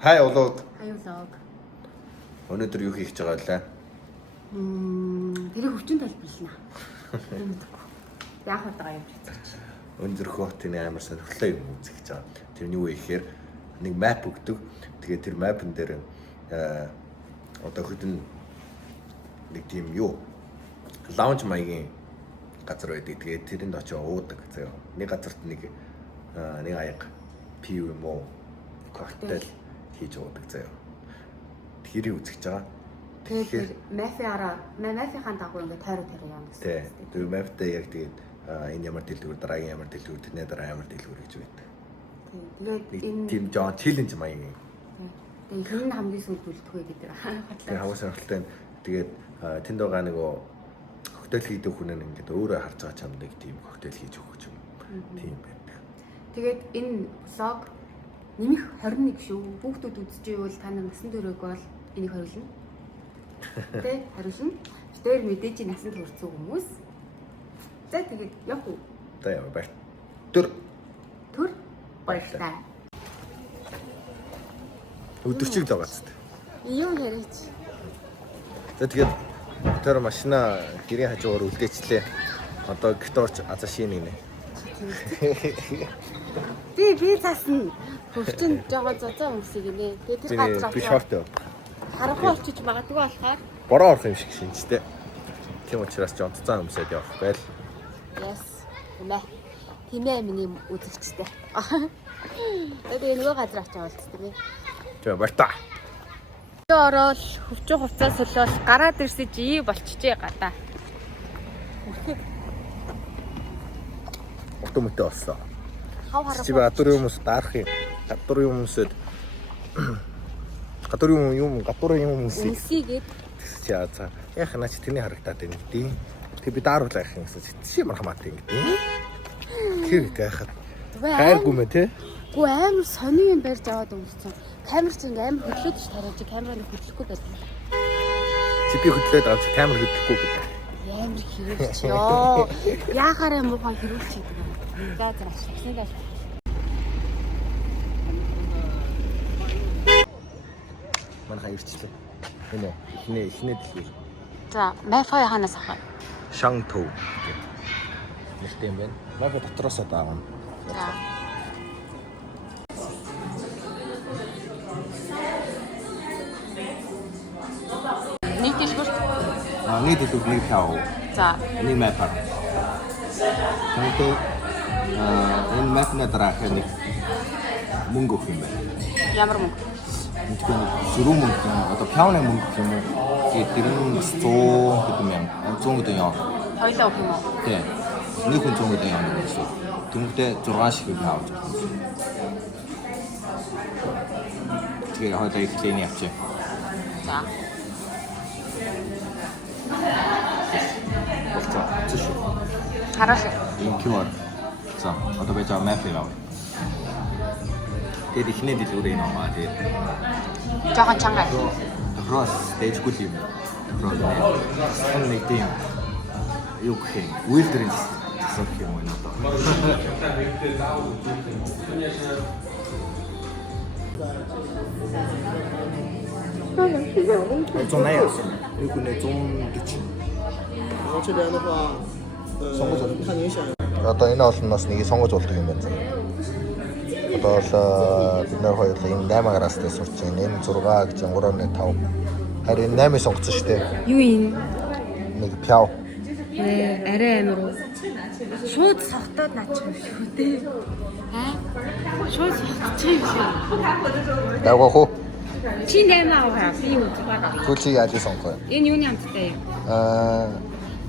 Хай улууд. Хай улууд. Өнөөдөр юу хийх гэж байгаа вэ? Тэрийг өвчин тайлбарлана. Яах вэ юм бэ? Өнзөрхөө хотын амар сонирхолтой юм үзэх гэж байгаа. Тэрний юу ихээр нэг map өгдөг. Тэгээд тэр map-н дээр одоо хөдөн нэг тийм юу лаунж маягийн газар байдаг. Тэгээд тэрэнд очиж уудаг заяа. Нэг газарт нэг аяг пив юм уу коктейл хийж уудаг заяа. Тэрийг үзэж байгаа. Тэгэхээр мафиахан дагуу ингээд тойроо юм гэсэн. Тэр map-тай яг тэгээд энэ ямар дэлгүүр дараагийн ямар дэлгүүр тэрний дараа ямар дэлгүүр гэж байдаг. Тэгээд энэ тийм жоо челленж маягийн. Тэгээд хэн хамгийн сүүлд үлдэх вэ гэдэг. Тэгээд хаваа сонирхолтой. Тэгээд тэнд байгаа нөгөө коктейл хийдэг хүн нь ингээд өөрөө харж байгаа чамдаг тийм коктейл хийж өгөх юм. Тийм байдаг. Тэгээд энэ влог нэмэх 21 шүү. Хүүхдүүд үзчихвэл та нар насан туршиг бол энийг хариулна. Тэ хариулна. Тэр мэдээж насан туршсан хүмүүс. За тэгээд яг уу. За яа баяр. Төр баярлалаа. Өдөрчиг л байгаа зү. Юу яриач. За тэгээд тэр машина гэрийн хажуугаар үлдээчлээ. Одоо гитарч азашийн нэ. Би цаасна. Хөвчин жоо зозоо өмсөг гинэ. Тэгээд тэр газар би шорт. харахгүй олчиж магадгүй болохоор бороо орох юм шиг шинжтэй. Тийм учраас ч онцгой өмсөд явах байл. Yes. Химээ миний үзэгчтэй. Тэгээд нөгөө газар очиж уулздаг. За баяртай. Орол хөвчөө хувцас солиол гараад ирсэж ий болчихжээ гадаа. Автоматтай болсон. Хав харах. Чи гадуур хүмүүс дарах юм. Гадуур хүмүүсэд гадуур хүмүүсийг Үсийгээд чи яа яах наач тэний харагдаад байна гэдэг. Тэг би дааруулах юм гэсэн чи мархамаатай гэдэг. Тэр гайхаад. Хайргүй мэ те? Гү амар сони юм барьж аваад өмссөн. Камер чинь амар хөдлөөд ш тариач камерыг хөдлөхгүй байсан. Чи би хөдлөөд авч камер хөдлөхгүй гэдэг. Амар хэрэг ч ёо. Яахаараа муухай хэрүүлч гэдэг юм. За за ашигсан. Манай хаярчлаа. Энэ ихнээ дэлгүүр. За, Мафай ханаас авах. Шангтоу. Нэртэй юм байна. Мафай дотроос даавна. За. Нэг дэлгүүр. Нэг дэлгүүр нэг тав. За. Нэг Мафай. Шангтоу энэ Мафай дараах нэг мөнгө өгөх юм байна. Ямар мөнгө? Тэгвэл зүрх мөнгө одоо пяуны мөнгө юм уу? Тэр нь 100 гэдэг юм. 100 гэдэг юм. Хоёлаа өгөх юм уу? Тийм. Нэг хүн 100 гэдэг юм гэсэн. Түнхдээ 6 шиг авч ирсэн. Тэгээ хоёлаа ихлэний авчи. За. Болцоо. Цэш. Харааш. Энэ QR. За, одоо байж байгаа map яав. Тэгээд ихний дэлгүүрээ нэмаа. Тэгээд Жохон чанга. Рос дэжгүй юм. Рос. Нэг тийм. Юу гэх юм. Wilderness гэсэн юм байна одоо. Зон наяа. Юу гэнэ 140. 这边的话，看您想。 Одоо энэ олноос нэг сонгож болдог юм байна. Одоо л бид нар хоёул энэ 8 гараастай сурч байна. Энэ 6 гэж 3.5. Харин 8 сонгоцсон шүү дээ. Юу юм? Нэг пяв. Арай амар уу. Шууд согтоод наачих юм шүү дээ. Шууд согтчих юм шүү. Ягах уу? Чи 8 аваа. Би юу зүгээр. Түлхийг яаж сонгох вэ? Энэ юуны амттай юм?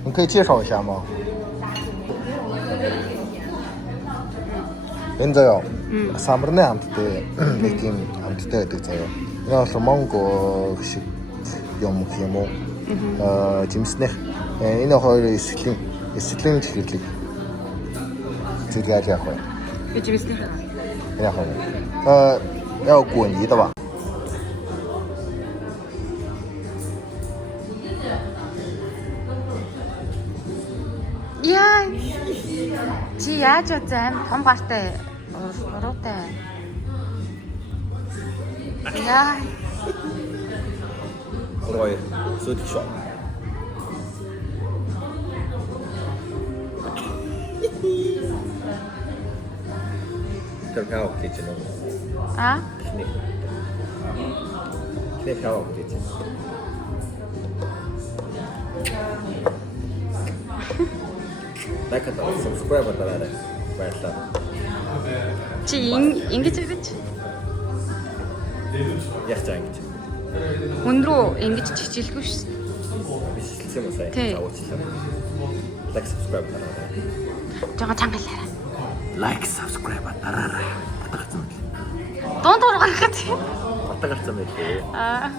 你可以介绍一下吗？ Энэ заяа. Самарны амттай нэг тийм амттай байдаг заяа. Энэ бол Монго шиг юм уу? Жимснэх. Энэ хоёр эсвэлийн чиглэлийг зүрхээд явах бай. Би жимснэх. Яг хаа. 要滚移的吧？ Яа. Чи яаж үзэм том гартай уруутай. Яа. Ой, сүйдік шо. Тэр пяав гэж нэг. А? Тэр пяав гэж. Дахиад subscribe дараарай. Баярлалаа. Чи ингэж ирэж Яг цаа ингэж. өнрөө ингэж чичилгүй шүү. Би шилжсэн юм сая. Тий. Аваачлаа. Like subscribe дараарай. Жага чангалаарай. Like subscribe дараарай. Батгацсан мэт. Дунд ургахад. Батгацсан мэт. Аа.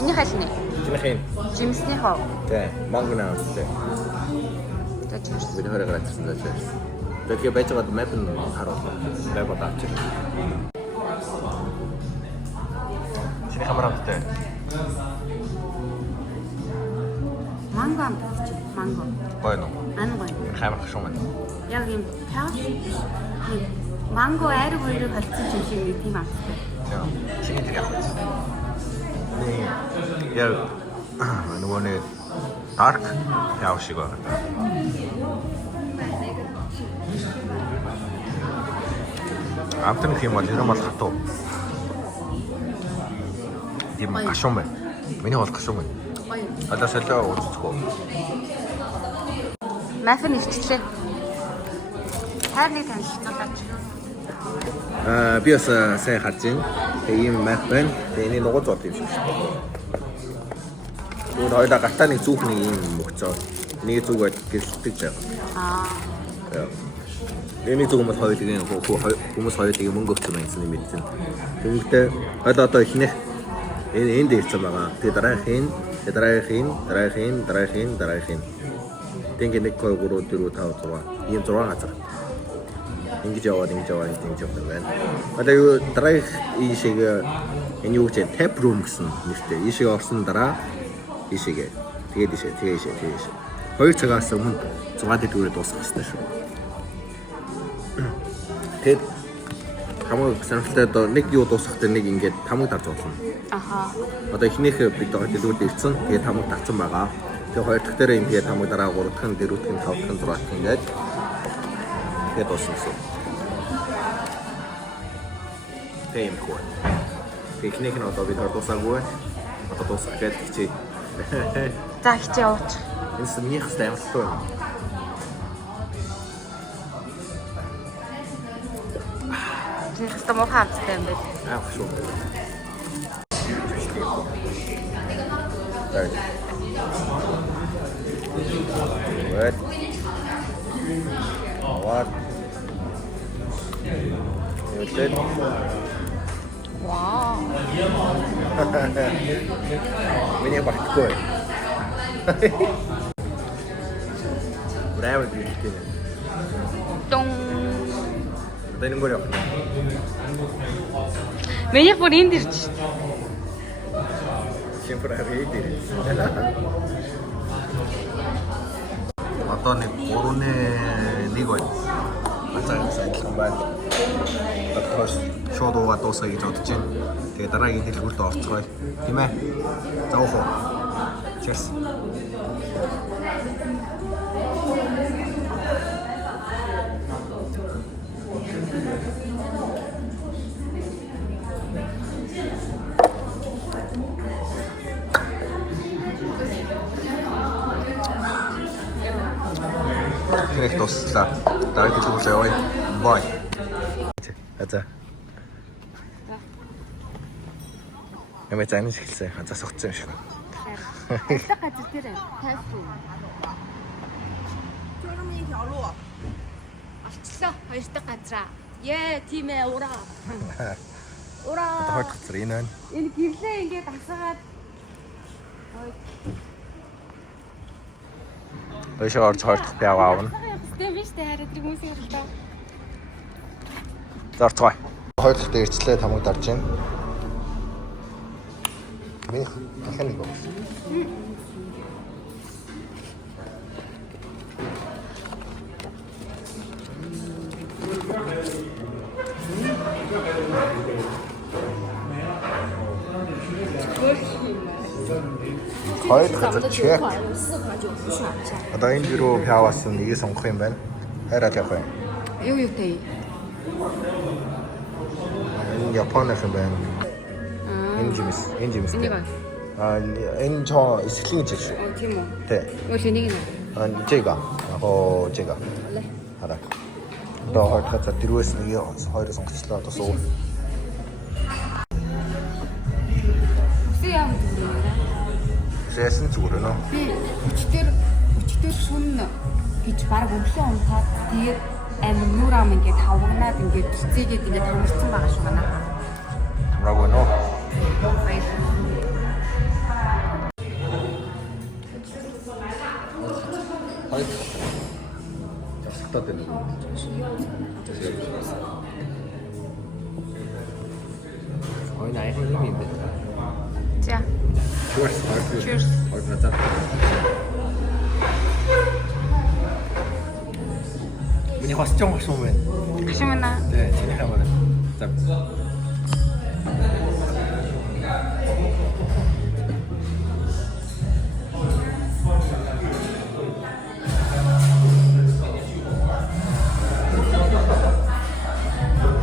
Миний хайлны. Чиний Жимсний хоо. тий, манго наастай. Тэжээс. Би хөрөг гарчихсан даа. Тэгэхээр байж байгаа мэп нь харуулсан. Мэп авч. Чиний хамаарамтай. Манго амтч. Манго. Гойно. Ан гоё. Хамаар шуум. Яг юм пяаш. Манго айр хоёрыг холцсон юм шиг нэг тийм амттай. Яа. Чиний тэр явах. Яг нөгөө нэг dark яав шиг байна. Амтны юм бол юм бол хатуу. Дим гашуум байна. Миний бол гашуум байна. Гоё. Одоо солио үзчихгүй. Мафин ирчлээ. Хайр нэг танилцуулаач. Би бас сайн харж байна. Тэгээ ийм мап байна. Тэгээ энэ нугаж бод юм шиг шүү дээ. Тэгвэл хоёулаа гартаа нэг зүг нэг юм мөгцөө. Нэг зүг байд гэлдэг жаа. Аа. Эний зүг хүмүүс хоёулын хүмүүс хоёулын мөнгө өгсөн байсан юм мэдсэн. Тэгвэл одоо ихнэх энд ирсэн байгаа. Тэгээ дараагийн Тэнгэ 1 2 3 4 5 6 ийм 6 газар. Ингэж яваад байна. Одоо юу дараах ийшээ энэ юу гэж tap room гэсэн нэртэй. Ийшээ орсон дараа ийшээгээ. Тэгээд ийшээ. 2 цагаас өмнө 6 дэх дуусах хэрэгтэй шүү. Тэгэд хамаг саналтай одоо нэг юу дуусахдаа нэг ингээд тамаг тарж болно. Аха. Одоо эхнийх бид дэлгүүд ирсэн. Тэгээд тамаг тарцсан байгаа. Тэгээ хоёр дахь дээр ингээд тамаг дараа 3 дахь, 4 дахь, 5 дахь, 6 дахь ингээд тэгээд дуусна гэсэн. Тийм хөө. Техник нь одоо бид дуусаагүй. Одоо дуусах гэж хичээ. За хичээ ууч. Энэ сумных стаймлтай байна. Тэрх том хаацтай юм байна. Аа шүү. Right. What? What? You did? Вау. Меня бахкой. Браво, дитя. Тон. Дай нэг гоо. Миний бүр энд ирж шүү. Температура дээр. Одоо нэг 3-1 байна. Ацаа байна. Доктор шууд уугаа дуусгая гэж бодож байна. Тэгээ дараагийн дэлгүүрт орцгоё. Тийм ээ. За уу. Cheers. Тэрэг дуслаа. Дараагийн дэлгүүрт явъя. Бай. За. Ямаа зайнаас эхэлсэн. За согцсон юм шиг. Ажлах газар дээр тайвшгүй. 就这么一条路， Олчлоо. Хоёр дахь газараа. Ээ, тийм ээ, ураа. Одоо Ураа. хоёр дахь зэрэг энэ байна. Энэ гэрлээ ингээд асаагаад. Өөшөө орж хоёр дахь пяв аавна. Тэм биш тэ хараад тэр хүмүүсийн хэлдэг. За орцгоё. Хоёр дахь дээр ирчлээ тамаг дарж байна. Миний дахин нэг байна. хоёр 咱们 газар 的九 check. 款有4款酒不选一下。 Одоо энэ дөрөв пиаваас нэгийг сонгох юм байна. Хайраад явах юм. Юу юутэй? Энэ Японых юм байна. Энэ жимс. Энийг Энэ чоо эсрэлийн жил шүү. тийм үү? Тэ. Өө энийг нэ. Жига. Жига. Хараа. Одоо хоёр газар дөрвөөс нэгийг хоёроо сонгочлоо. Одоо суу. Үсээ яа гэдэг юм бэ? Жэсэн зүгээр нөө. Би өчтөр шүн гэж баг өглөө унтаад тэгээд амин юурам ингээд хавгнаад ингээд цэцгээд ингээд хамарсан байгаа шүү гэнэ. Хамаагүй нөө. Хоёр. Засагтаад байна уу? Ой, наайхан юм юм байна. За. Cheers. Cheers. Хоёр газар. Миний хас ч юм байна. Шимэна. Тэ, чиний хамаа. За.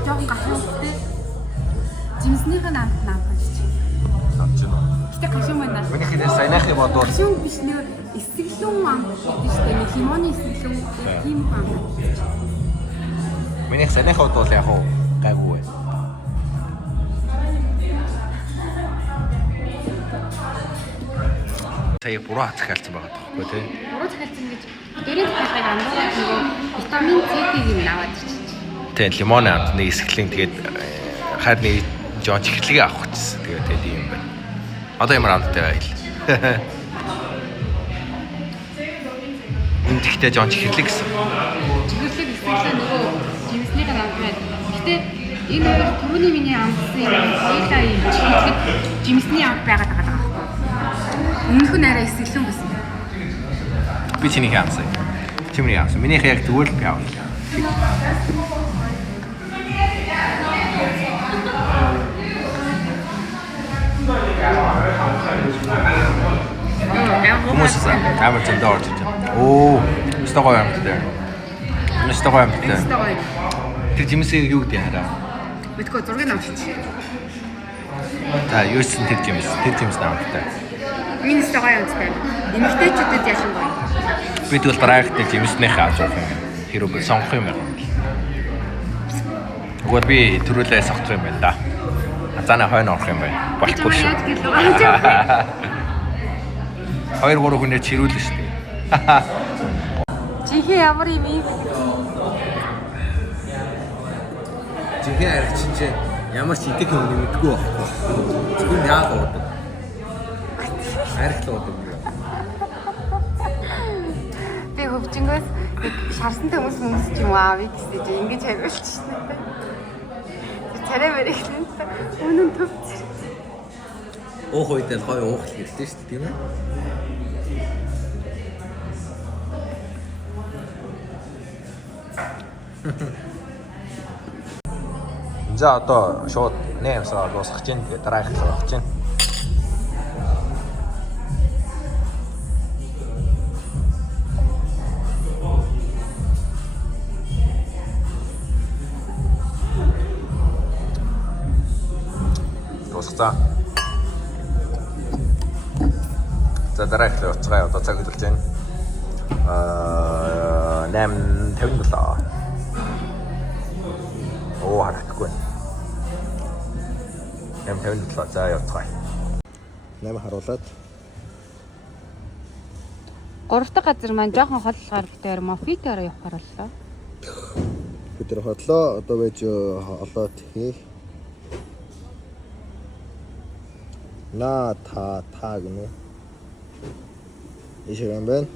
Жохон гахалтай. Жимснийхэн намт гэж. Авч байна. Гэтэ гашуун байна. Миний хинээс саяных юм бодвол Гашуун биш нэр эсгэлэн ам гэдэг шүү дээ. Лимоны эсгэлэн тийм ам. миний саяных бодвол яг уу гайгүй байна. Сая буруу хацгаалсан байгаа тоххой тий. Буруу захиалсан гэж дөрөв дахиад андуураад нөгөө витамин С-ийг юм аваад ирчихсэн. Тэг лимоны амт нэг эсгэлэн тэгээд хайр нэг жон чихлэгээ авах гэсэн. Тэгээд тийм юм байна. Одоо ямар амттай байл. Энд ихтэй жон чихлэг гэсэн. Чихэрлэг эсгэлээ нөгөө жимснийх нь амт байна. Гэтэ энэ хоёр түрүүний миний амтсан юм хийлаа юм чихэрлэг жимсний амт байгаад байгаа байхгүй. Өмнөх нь арай эсгэлэн байсан. Би чиний хаамсаа. Чимний хаамсаа. Минийх яг тэгвэл пиав. Хүмүүс амар зөндөө орж иж байна. Оо, стогоо амттай. Энэ стогоо амттай. Стогоо. Тэр жимсээ юу гэдэг хараа. Мэдгүй зургийг авчиж. За, юу ч тэр жимс амттай. Миний стогоо амттай. Эмэгтэйчүүдэд ялангуяа. Би тэгвэл дараагт жимснийхээ авч явах юм. Хэрэг сонгох юм байна. Уг би төрүүлээ сонгох юм байна да. Азаана хойно орох юм байна. Болохгүй шүү. 2-3 хүнээр чирүүлнэ шүү дээ. Чихээ ямар юм ийм? Чихээ арчин чи ямар ч идэх юм мэдгүй байхгүй. Зүгээр яагаад уудаг? Архил уудаг юм. Би хөвчнгөөс шарсан хүмүүс ч юм аа би гэсэн чи ингэж хариулчихсан. Царай мэрэгэн үнэн төвч. Уух үед л гоё уух хэрэгтэй шүү дээ, тийм ээ? За одоо шууд нэмсаа дуусгах чинь тэгээ дараах явах чинь. Дуусгацаа. За дараах явцгаа одоо цаг хөдөлж байна. 8:57. Оо харахгүй. 8:57 за явцгаа. 8 харуулад. 3 дахь газар маань жоохон холлохоор битээр мофитоор явахаар боллоо. Бид тэр хотлоо одоо байж олоод хий. На та гэнэ. Ишээ юм байна.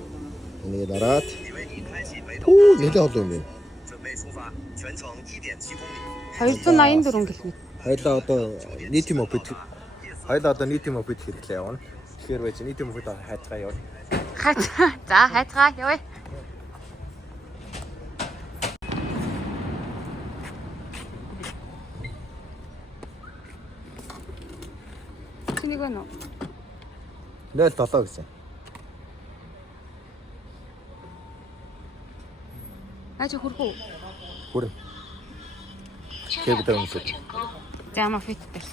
Энийг дараад. Оо, нэлээд хол юм байна. 284 км. Хоёлаа одоо нийтийн мопед хэрэглээ явна. Тэгэхээр байж нийтийн мопед хайцгаа явна. За хайцгаа явъя. Чиний гэнэ үү? 0.7 гэсэн. Наач хөрхөө. Хүрэн. Тэг бид өнөсөж. За мафит дээр.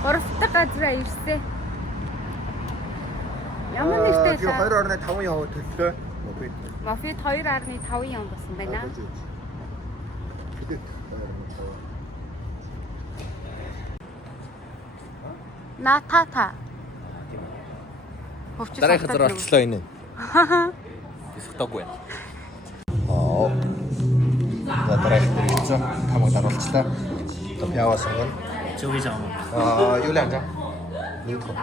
3 дахь газараа ирсээ. Ямар нэртэй Тэгээ 2.5 яваа төллөө. Мафит 2.5 ям болсон байна. Натата. Дараагийн газар олчлоо энэ. Бисгтаагүй. Аа. Дараагийн газар ирсэн. Тамаг даруулчлаа. Одоо яваасан гэн. 저기 잠깐. юу л амжаа. Нэг хөө.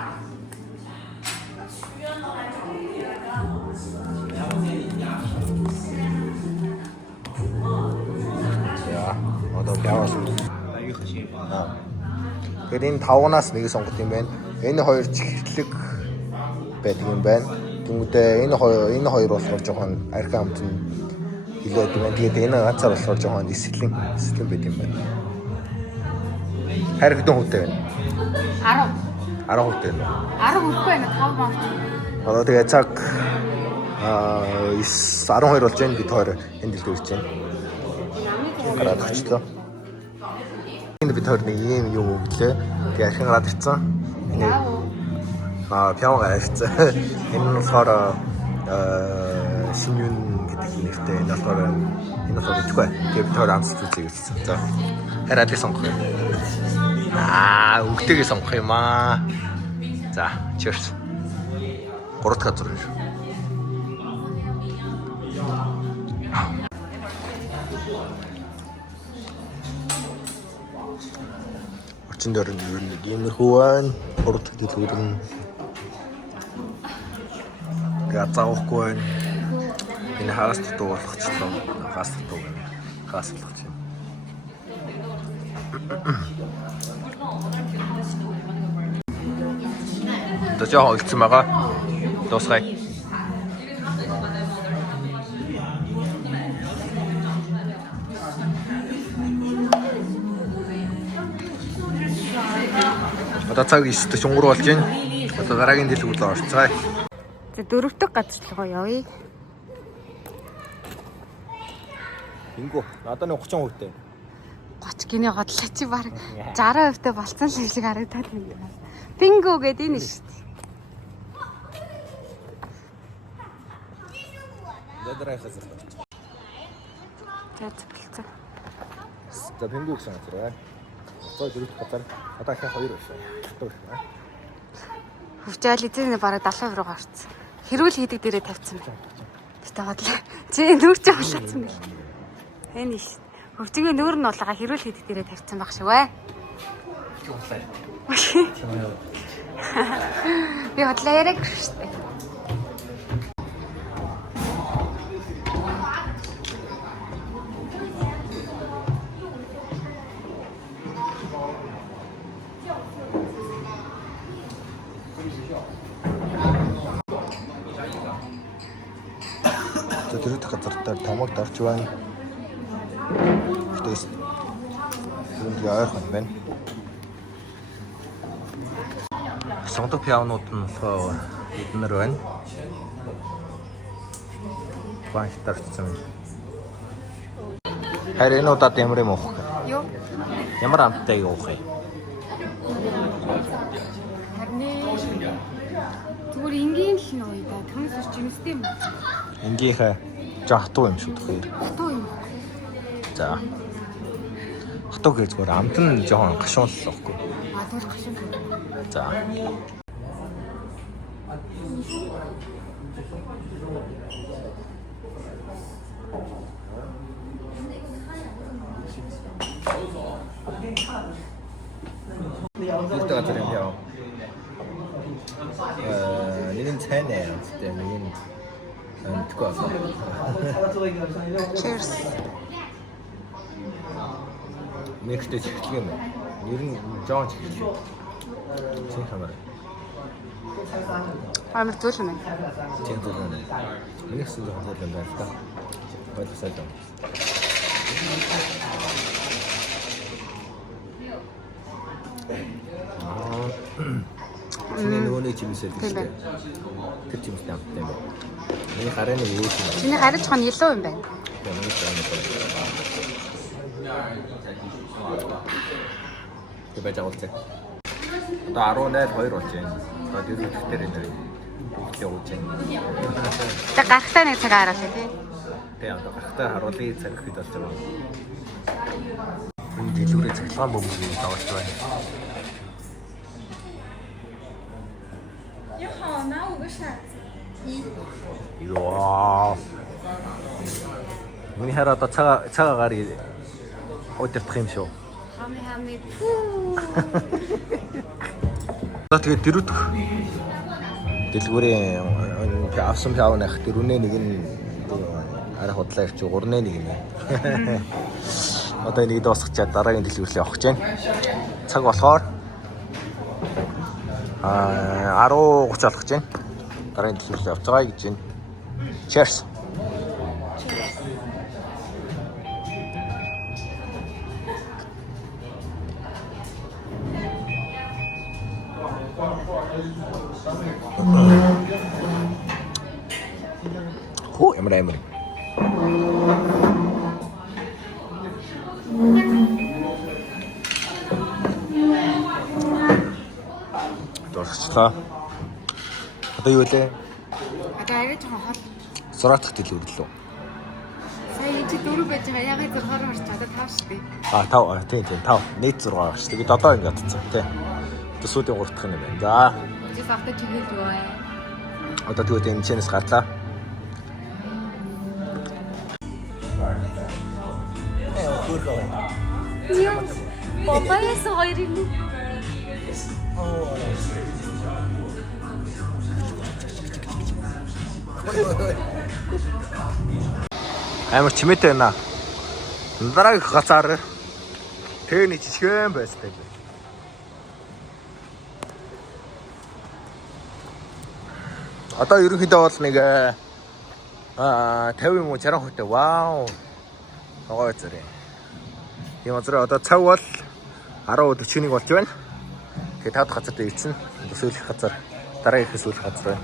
За, одоо яваасан. аюу хаши. Тэгэхээр энэ 5-наас нэг сонгох юм байна. Энэ хоёр чихлэг байдаг юм байна. Тэнгүүдээ энэ хоёр болохоор жоохон архи амт нь хилээд байна. Тэгээд энэ ганцаар болохоор жоохон эсэлэн байт юм байна. Харин хэдэн хүүтэй байна? 10. 10 хүүтэй байна. 10 хүрэхгүй байна 5 баг. Одоо тэгээ цаг 12 болж байна. Бид хоёр энд л дүүрч байна. Гараад очлоо. Энэ бид хоёр нэг юм юу өглөө. Тэгээ архин гараад ирсэн. Энэ пяу гараадсан. Энэ нь болохоор шинийн гэдэг нэртэй. Энэ болохоор үгүй. Тэгээ бид хоёр амсч үзье гэсэн. За. Хараад л сонгох юм. Үгтэйгээ сонгох юм аа. За, cheers. 3 дахь газар шүү. Орчин дээр нэг иймэрхүү байна. 3 дахь дэлгүүр нь газаахгүй байна. Энэ хагас дуулахчлаа. Хагас дуу. Хагас болгоч юм. Тэжээ хойлцсон байгаа. Дуусгая. Одоо цаг 9:00 өнгөр болж байна. Одоо дараагийн дэлгүүр рүү орцгаая. За 4 дахь газар руу явъя. Ингүү, надад нэг 30% тээ. 30 гинэ годлоо чи баг 60% та болцсон л юм шиг харагдаад байна. Пингу гэдэг энэ шүү дээ. Дараагийн газар. За болцсон. За пингүү гэсэн газар байна. Одоо 4 дахь газар. Одоо их 2 байна. Хөвчөөл эзэн бараг 70% руу гарцсан. Хэрүүл хийдэг дээрээ тавьсан байна. Тэгтээ бодлоо. Чи нүүрч болчихсон бэл. Энэ ш. Хөвчгийн нүүр нь болоо хэрүүл хийдэг дээрээ тавьсан баг шүү ээ. Би бодлоо яриг шүү дээ. Тэр газар томог дарж байна. Тэс. Энд яархан байна. Сонгодог пианууд нь болохоор эднэр байна. Банк дарцсан. Харин энэ удаад ямар юм уух вэ? Юу? Ямар амттай уух вэ? Зүгээр энгийн л нөө да. Томс орч юмстэй юм. Энгийнхээ жоо хатуу юм шүү дээ. Хатуу юм. За. Хатуу гэж зүгээр амт нь жоохон гашуунлал واخгүй. Тэгвэл гашуун. За. Илдэг газар юм яа. Нэг нь цай нэ. Тэ нэг нь тэгвэл. Cheers. Нэгтэй чихлэг юм. Ер нь жоон чихлэг. Чин хамаар. Амар зүйл юм. Чин зүйл юм. Миний хэсэг жоон зүйл юм байна та. Бодлосоо даа. Чиний нөгөөний жимсэл Тийм гэдэг. Тэр жимс намтай юм. Миний хараа нэг юу юм. Чиний хараж хон илүү юм байна. Миний хараа нэг. Тэбэж авалцаа. Одоо 18-2 болж байна. Одоо дөрөв дээр энэ бүгдээ ууж байна. Тэг гарахтаа нэг цаг харуулъя тий. Тэгээ одоо гарахтаа харуулъя цаг хэд болж байгаа. Энэ дэлгүүрээ цахилгаан бөмбөгийг давуулж байна. 你好，拿5个骰子。 Яа. Миний хараа одоо цагаагаар удирдах юм шүү. Хами пүү. Одоо тэгээд дөрөвдөх дэлгүүрийн авсан пяунах дөрөвнээ нэг нь арай худлаа ирч 3-ны нэг нь. Одоо энийг дуусгачаад дараагийн дэлгүүрлээ явах гэж байна. Цаг болохоор 10:30 болох гэж байна. Дараагийн дэлгүүрлээ явж байгаа гэж байна. Cheers. Хөө ямар амар. Дөрөвчлээ. Одоо юу вэ? Одоо арай жоохон хол. Сураатах дэлгүүр лөө. Сая чи 4 байж байгаа. Ягаад 6-аар орч одоо 5 шүү дээ. 5 тийм 5. Нийт 6 багш. Тэгээд одоо ингээд цаа тий. Одоо сүүдийн 3 дахь юм байна. За. Чи савта чигээр юу вэ? Одоо тэгвэл энэ чинээс гарлаа. Папаяс хоёрыг нь Амар чимээтэй байна. Дараагийн гацаар тэний жижигэн байстай. Одоо ерөнхийдөө бол нэг 50 юм уу 60%. Вау. Огоо зэрэг. Тийм зэрэг одоо цаг бол 10:41 болж байна. Тэгээд 5 дахь газар дээр ирсэн. Сүүлэх газар дараагийн их сүүлэх газар байна.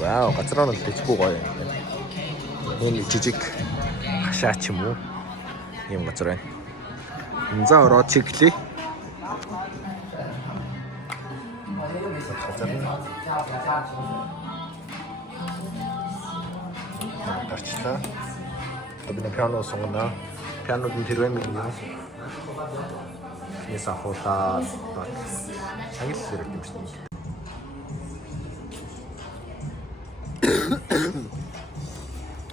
Вау, газар нь дэжгүй гоё юм. Энэ жижиг хашаач юм уу? Ийм газар байна. За ороод чиглэе. Гарчлаа. Одоо пиано сонгоно. Пианод нь тэрвэн юм. Яс ахуулаа. Англи зэрэг юм шүү дээ.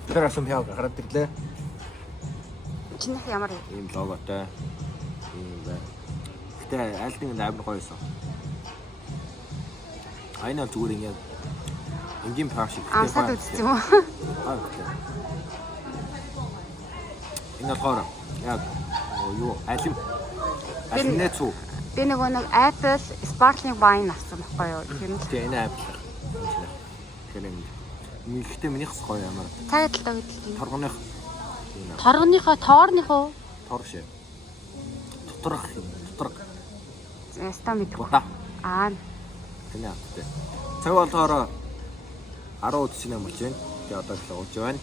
Тэр асан пиано гараад ирлээ. Чинийх ямар вэ? Ийм логотой. Ийм байна. Гэтэ аль нэг амар гоё байсан. Айна зүгээр ингээд энгийн пиано шиг. Амсаад үзсэн юм уу? Энэ болохоор яг юу алим нэцүү. Би нэг Apple Sparkling Wine авсан байхгүй юу? Тэр нь Тэгээ энэ Apple. Тэгэхээр нэгтэй минийх гоё ямар. цаад талаа гэдэг. Торгоных Торгоныхоо тоорных уу? тор шээ. Доторх. Яста мэдгүй. Удаа. Аа. Тэний автай. Цаг болохоор 10:48 болж байна. Тэгээ одоо л ууж байна.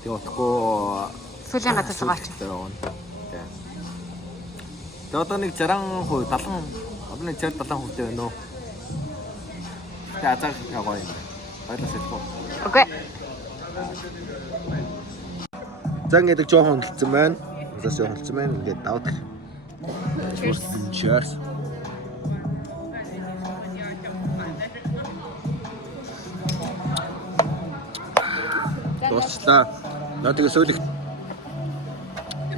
Тэгээ утгагүй Сүүлийн газар суугаач. Тэгээ. Тэгээ одоо нэг 60%, 70, одоо нэг 60-70% байна уу? Тэгээ азар гоё юм. Баярлалаа. Окей. За ингээд жоохон хөлдсөн байна. Усаас жоохон хөлдсөн байна. Ингээд давдаг. Cheers. Дуусчлаа. Тэгээ сүүлэх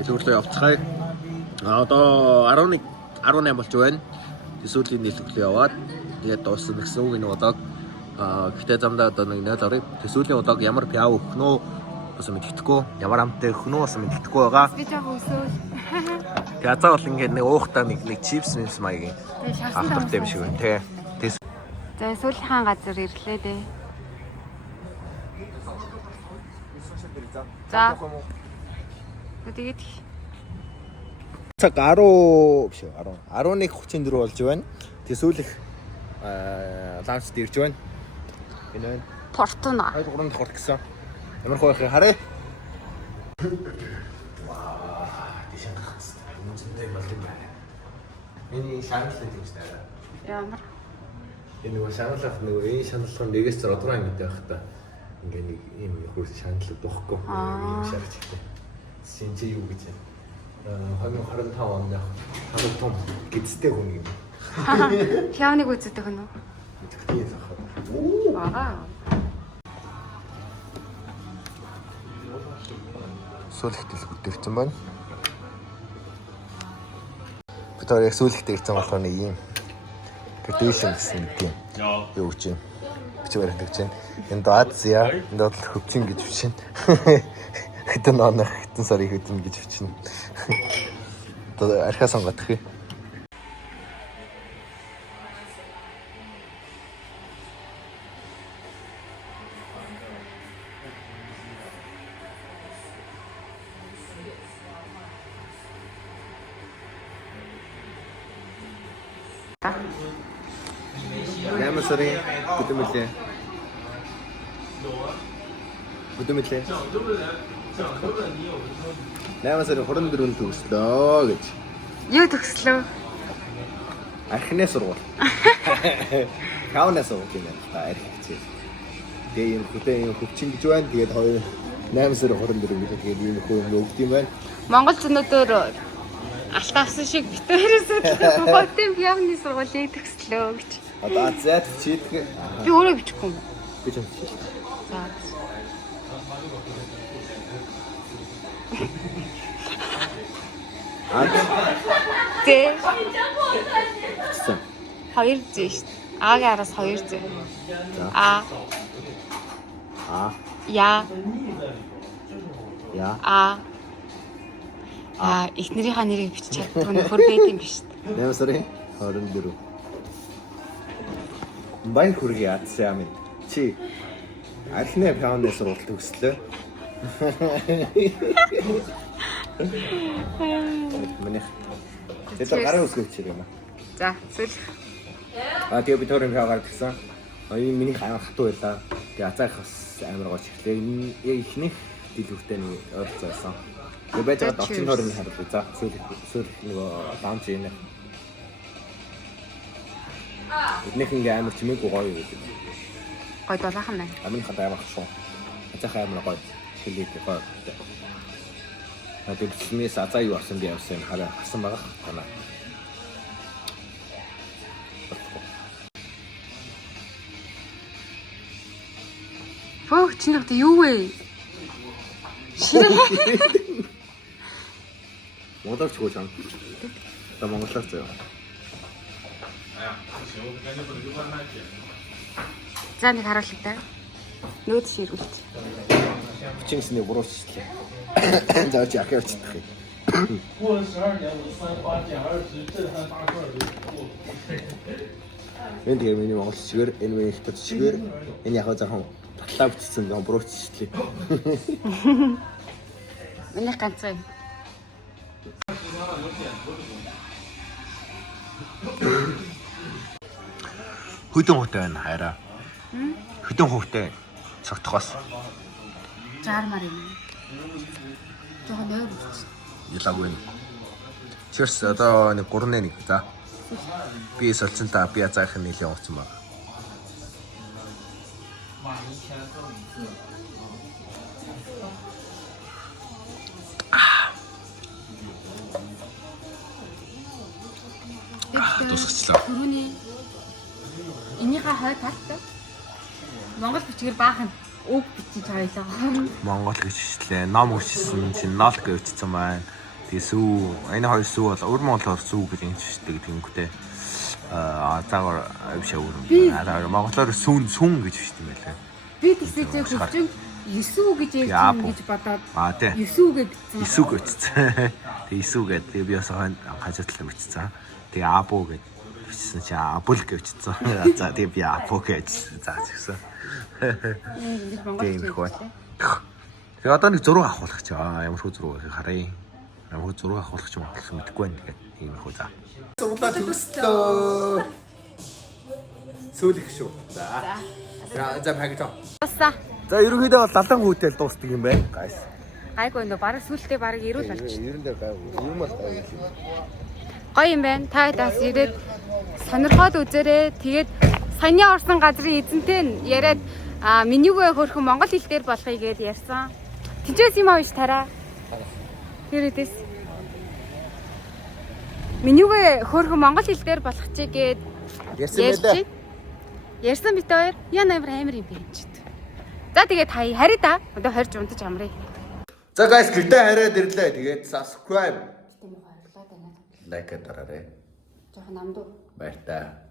дэлгүүрлээ явцгаая. Одоо 11-18 болж байна. Сүүлийн дэлгүүрлээ яваад тэгээд дууссан гэсэн үг энэ удааг гэхдээ замдаа одоо нэг 0 орё. Сүүлийн удааг ямар пиав өгөх нөө бас мэддэхгүй. Ямар амттай өгөх нөө бас мэддэхгүй байгаа. Би жоо өсөөл. Тэгээд цаа бол ингээд нэг уухтаа нэг чипс мэмс маягийн автортай юм шиг байна тий. За сүүлийнхаа газар ирлээ дээ. За. Тэгээд Цаг 10 биш 11:34 болж байна. Тэгээ сүүлэх лаунчд ирж байна. Энэ байна. Портуна. 2-3 давхар гэсэн. Ямар хөө яхаа харъя. Ваа, тийш хатсан. Үнэндээ бол юм байна. Миний шаналлаа тийм шүү дээ. Ямар? Энэ нөгөө шаналлах нөгөө энэ шаналлах нэгээс зөрөдраа ингэдэг байх та. Ингээ нэг юм хурц шаналл дуухгүй. Ийм шарч ихтэй. Шинжээ юу гэж юм. 2025 онд хамаг том гидстэй хүн юм. Пианыг үздэг хүн үү? Тийм захаа. Аа. Сүүлэгтэл бүтэрсэн байна. Бид хоёр яг сүүлэгтэй ирсэн болохоор нэг юм Kardashian гэсэн нэг юм. Юу гэж юм. Бичвэр хэлж байна. Энд Азия, энд бол хөвчин гэж бичнэ. Хэдэн оноо, хэдэн сарын хэдэн гэж бичнэ. Одоо архиа сонгох юм. Ямар сарын бүдэмлээ. Бүдэмлээ. Ямар сарын 24-нд төгслөө гэж. Юу төгслөө? Архины сургууль. Хаунаас сургууль юм байна. Архи хичээл. Тэгээ юм хөтэ юм хөвчин гэж байна. Тэгээд 8 сарын 24 гэдэг тэгээд юм хөө өгд юм байна. Монгол зөнөдөр алт авсан шиг битээрээс ботын пианы сургуулийг төгслөө гэж. Одоо зэт чийдэх. Би өөрөө бичихгүй юм. Би ч юм чи. За. Тэ. Сэн. 200 шүү дээ. А-гийн араас 200. А. Я. А. Эхнэрийнхаа нэрийг бичиж чаддаг нь хөргээд юм биш үү? 8 сарын 24. Байн хүргээ атсан юм. Чи архины пианы сургалт төгслөө. Мэнийх. Тэгээд гараа үсгэж юм. За, сүүл. Тэгээ би төрийн пиагаар гисэн. Энэ миний амар хатуу байлаа. Тэгээ азаах бас амар гоч ихлээ. Яг ихнийх дэлгүүртэй нэг ойрцоосон. Тэгээ байж байгаа долчин төрийн харах үү. За, сүүл нөгөө даунч юм. Эднийх ингээ амар чимээгүй гоё юм гэдэг. Гоё дулаахан байна. Амны хад амар шүү. Азаах амар гоё. Хэлээд гоё. Тэгээд бэлснээс азаа юу авсан би явсан хараа хасан байгаа танаа. Фөөх чинь одоо юу вэ? Монголч хөө чам. Та монголоор заяа. За нэг харуулъя та. Нөөд ширүүлж. Бичигсний буруучлаа. За чи ахиа очдох юм. 过了12点53发减20震撼大个的过。 Энэ тэгээ миний монгол чигээр энэ миний хятад чигээр энэ яг жоохон батлаа бичсэн гоо буруучлаа. Миний ганцхан. Хөдөн хуутай байна хайраа. Хөдөн хуутай цогтохоос. 60 мар юм. Жохоо нойр үз. Ялаагүй. Cheers одоо нэг 3-1 за. Би солилцсон та би азаах нь нэлээд оцсон байна. Тусгачлаа. Түрүүний энийхээ хой таартай. Монгол бичгээр баахан үг бичиж хоёлоо. Монгол гэж хэлээ. Ном өчсөн чинь нол гэж өчсөн байна. Тэгээ сүү энэ хоёр сүү бол өвөр монголоор сүү гэж энэчдэг тэнгүүтэй. Заагаар авшаа өөр. Монголоор сүн гэж бичдэг юм байлаа. Би тэгсэж хөвчин Есү гэж гэж бодоод тий. Есү гэж бичсэн. Есү гэж бичсэн. Тэгээ Есү гэдэг би бас хажуудлаа бичсэн. Тэгээ Абу гэж бичсэн чи Абул гэж бичсэн. За тэгээ би Абу гэж за гэсэн. Монгол Тэгээ одоо нэг зураг авах болох ч ямар хөө зураг харъя. Намайг зураг авах ч юм болсон мэдэхгүй байна. Тэгээд ийм их үү за. Сурлаа төгслөө. Сүүлэх шүү. За. За пакэж. Баса. За ерөнхийдөө бол лалан хүүтэл дуустдаг юм байна. Guys. Гайгүй нөө бараг сүултээ бараг ирүүл болж. Ерөн дээр гайгүй. Юм бол гайгүй. Гоё юм байна. Та тас ирээд сонирхоод үзээрэй. Тэгээд саяны орсон газрын эзэнтэй нь яриад менюгээ хөрхөн монгол хэл дээр болохыг гээд ярьсан. Тинчээс юм аавч тараа. Тэрэдэс. Менюгээ хөрхөн монгол хэл дээр болох чи гээд ярьсан. Ярьсан бит хоёр. Яна амар юм бэ гэж. За тэгээд хари да. Одоо хорж унтаж амрыг. За guys гэртээ хараад ирлээ. Тэгээд subscribe Тийм үү баярлалаа. лайк дараарай. Жохон намдуу. Баяр та.